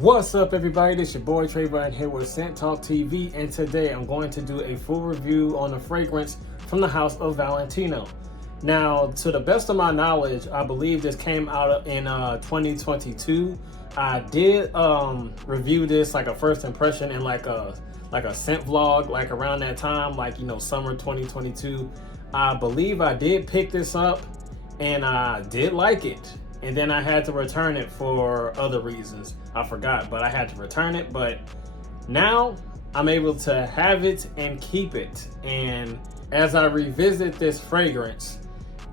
What's up, everybody? This your boy Trayvon here with Scent Talk TV, and today I'm going to do a full review on the fragrance from the house of Valentino. Now, to the best of my knowledge, I believe this came out in 2022. I did review this like a first impression in like a scent vlog, like around that time, like summer 2022. I believe I did pick this up, and I did like it. And then I had to return it for other reasons. I forgot, but I had to return it. But now I'm able to have it and keep it. And as I revisit this fragrance,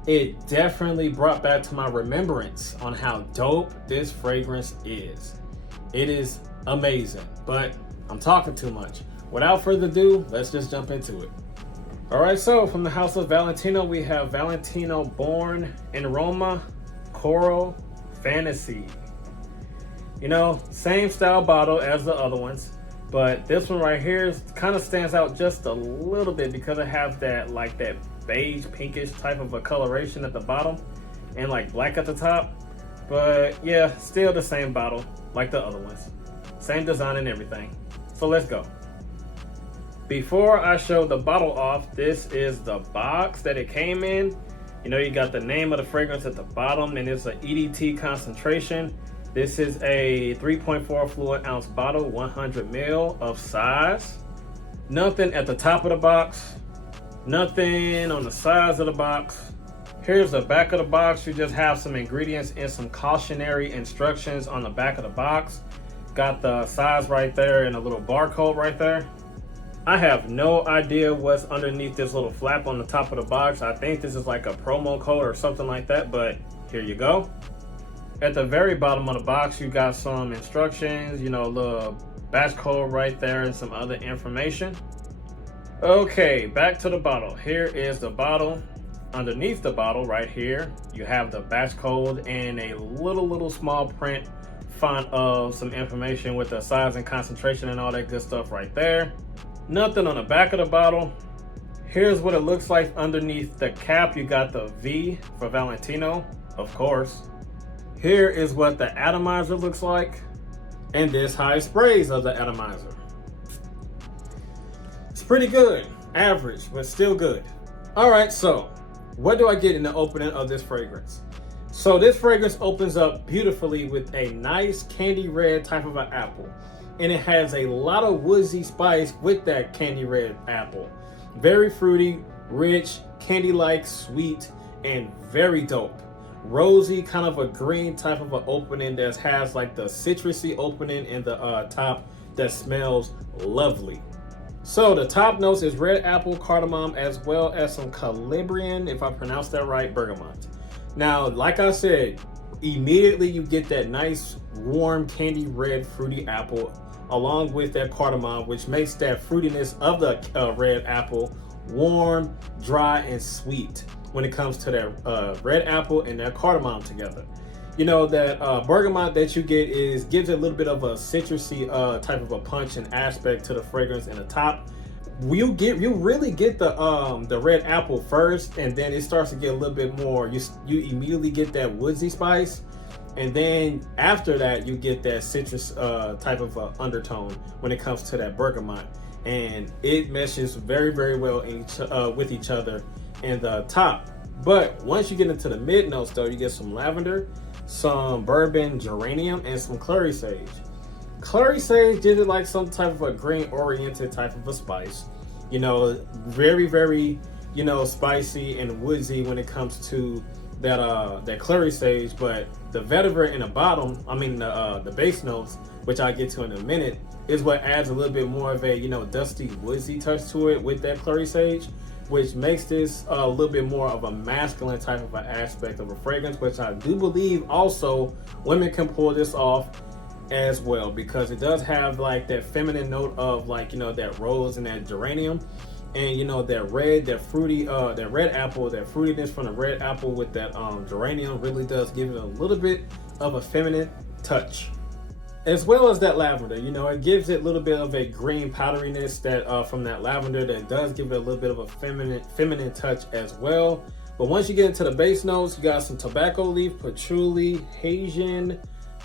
it definitely brought back to my remembrance on how dope this fragrance is. It is amazing, but I'm talking too much. Without further ado, let's just jump into it. All right, so from the house of Valentino, we have Valentino Born in Roma Coral Fantasy. Same style bottle as the other ones, but this one right here kind of stands out just a little bit because it has that beige pinkish type of a coloration at the bottom and like black at the top. But yeah, still the same bottle like the other ones, same design and everything. So let's go. Before I show the bottle off, this is the box that it came in. You got the name of the fragrance at the bottom, and it's an EDT concentration. This is a 3.4 fluid ounce bottle, 100 ml of size. Nothing at the top of the box, nothing on the sides of the box. Here's the back of the box. You just have some ingredients and some cautionary instructions on the back of the box. Got the size right there and a little barcode right there. I have no idea what's underneath this little flap on the top of the box. I think this is like a promo code or something like that, but here you go. At the very bottom of the box, you got some instructions, a little batch code right there and some other information. Okay, back to the bottle. Here is the bottle. Underneath the bottle right here, you have the batch code and a little small print font of some information with the size and concentration and all that good stuff right there. Nothing on the back of the bottle. Here's what it looks like underneath the cap. You got the V for Valentino, of course. Here is what the atomizer looks like. And this how it sprays of the atomizer. It's pretty good. Average, but still good. All right, so what do I get in the opening of this fragrance? So this fragrance opens up beautifully with a nice candy red type of an apple. And it has a lot of woodsy spice with that candy red apple. Very fruity, rich, candy-like, sweet, and very dope. Rosy, kind of a green type of an opening that has like the citrusy opening in the top that smells lovely. So the top notes is red apple, cardamom, as well as some Calabrian, if I pronounced that right, bergamot. Now, like I said, immediately you get that nice, warm, candy red, fruity apple along with that cardamom, which makes that fruitiness of the red apple warm, dry, and sweet when it comes to that red apple and that cardamom together. That bergamot that you get gives it a little bit of a citrusy type of a punch and aspect to the fragrance in the top. You really get the red apple first, and then it starts to get a little bit more. You immediately get that woodsy spice. And then after that, you get that citrus type of undertone when it comes to that bergamot. And it meshes very, very well with each other in the top. But once you get into the mid notes, though, you get some lavender, some bourbon geranium, and some clary sage. Clary sage gives it like some type of a green-oriented type of a spice. Very, very, spicy and woodsy when it comes to that clary sage. But the vetiver in the bottom, the base notes, which I'll get to in a minute, is what adds a little bit more of a dusty, woodsy touch to it with that clary sage, which makes this a little bit more of a masculine type of an aspect of a fragrance, which I do believe also women can pull this off as well, because it does have like that feminine note of that rose and that geranium. And that red, that fruity, that red apple, that fruitiness from the red apple with that geranium really does give it a little bit of a feminine touch. As well as that lavender, it gives it a little bit of a green powderiness that from that lavender that does give it a little bit of a feminine touch as well. But once you get into the base notes, you got some tobacco leaf, patchouli, Haitian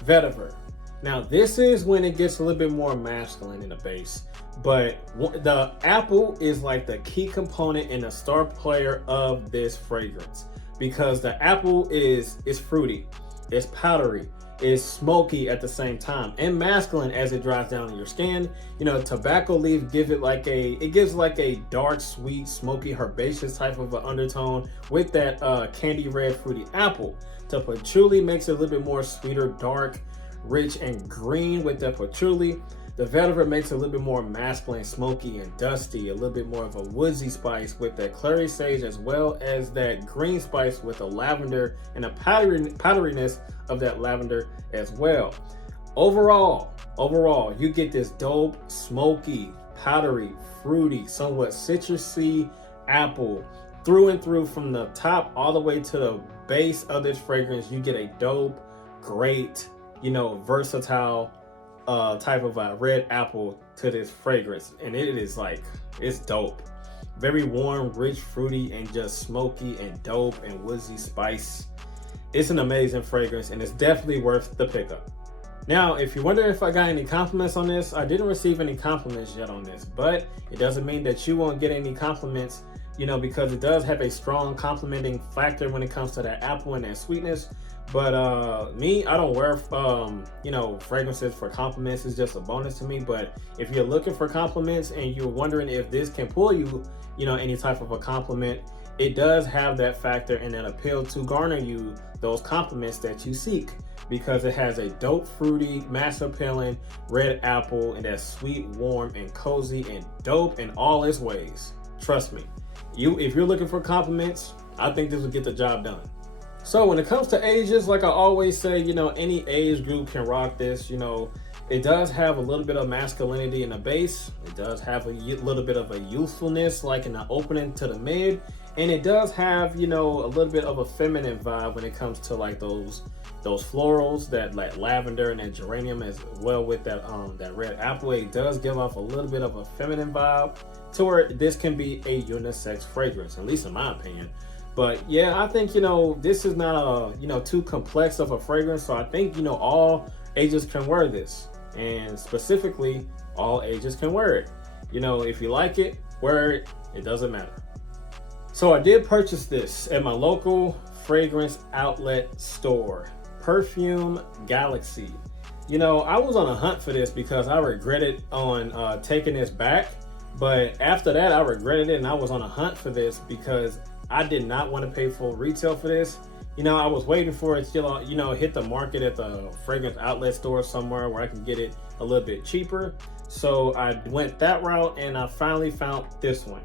vetiver. Now, this is when it gets a little bit more masculine in the base, but the apple is like the key component and the star player of this fragrance, because the apple is fruity, it's powdery, it's smoky at the same time, and masculine as it dries down on your skin. You know, tobacco leaf gives like a dark, sweet, smoky, herbaceous type of an undertone with that candy red fruity apple. The patchouli makes it a little bit more sweeter, dark, rich, and green with that patchouli. The vetiver makes it a little bit more masculine, smoky, and dusty, a little bit more of a woodsy spice with that clary sage, as well as that green spice with the lavender and the powderiness of that lavender as well. Overall, you get this dope, smoky, powdery, fruity, somewhat citrusy apple through and through, from the top all the way to the base of this fragrance. You get a dope, great, versatile type of a red apple to this fragrance, and it is like, it's dope. Very warm, rich, fruity, and just smoky and dope and woodsy spice. It's an amazing fragrance, and it's definitely worth the pickup. Now, if you're wondering if I got any compliments on this, I didn't receive any compliments yet on this, but it doesn't mean that you won't get any compliments, because it does have a strong complimenting factor when it comes to that apple and that sweetness. But me, I don't wear fragrances for compliments. It's just a bonus to me. But if you're looking for compliments and you're wondering if this can pull you, any type of a compliment, it does have that factor and that appeal to garner you those compliments that you seek, because it has a dope, fruity, mass appealing red apple, and that sweet, warm, and cozy, and dope in all its ways. Trust me, if you're looking for compliments, I think this will get the job done. So when it comes to ages, like I always say, any age group can rock this. It does have a little bit of masculinity in the base. It does have a little bit of a youthfulness, like in the opening to the mid. And it does have, a little bit of a feminine vibe when it comes to like those florals, that like lavender and that geranium, as well with that that red apple. It does give off a little bit of a feminine vibe to where this can be a unisex fragrance, at least in my opinion. But yeah, I think, this is not a, too complex of a fragrance. So I think, all ages can wear this, and specifically all ages can wear it. If you like it, wear it. It doesn't matter. So I did purchase this at my local fragrance outlet store, Perfume Galaxy. I was on a hunt for this because I regretted on taking this back. But after that, I regretted it, and I was on a hunt for this because I did not want to pay full retail for this. I was waiting for it to, hit the market at the fragrance outlet store somewhere where I can get it a little bit cheaper. So I went that route, and I finally found this one.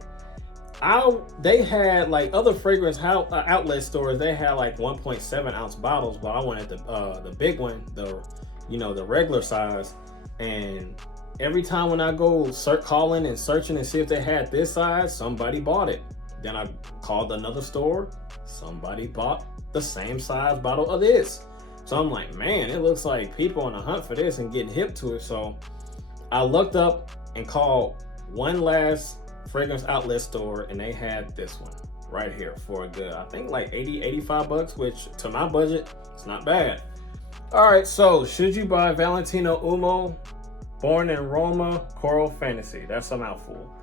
They had like other fragrance outlet stores. They had like 1.7 ounce bottles, but I wanted the big one, the regular size. And every time when I go calling and searching and see if they had this size, somebody bought it. Then I called another store, somebody bought the same size bottle of this. So I'm like, man, it looks like people on a hunt for this and getting hip to it. So I looked up and called one last fragrance outlet store, and they had this one right here for a good, I think like 85 bucks, which to my budget, it's not bad. All right, so should you buy Valentino Uomo Born in Roma Coral Fantasy? That's a mouthful.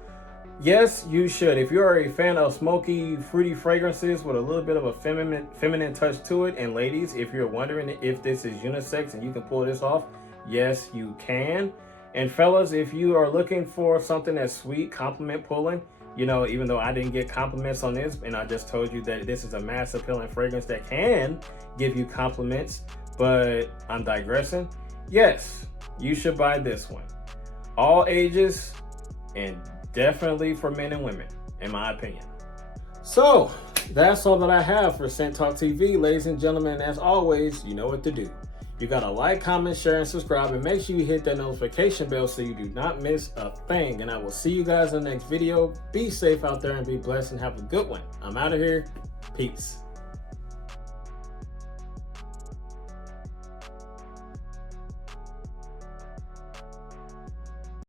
Yes, you should. If you're a fan of smoky, fruity fragrances with a little bit of a feminine touch to it, and ladies, if you're wondering if this is unisex and you can pull this off, yes, you can. And fellas, if you are looking for something that's sweet, compliment pulling, even though I didn't get compliments on this, and I just told you that this is a mass appealing fragrance that can give you compliments, but I'm digressing. Yes, you should buy this one. All ages, and definitely for men and women, in my opinion. So that's all that I have for Scent Talk TV, ladies and gentlemen. As always, you know what to do. You gotta like, comment, share, and subscribe, and make sure you hit that notification bell so you do not miss a thing. And I will see you guys in the next video. Be safe out there and be blessed and have a good one. I'm out of here. Peace.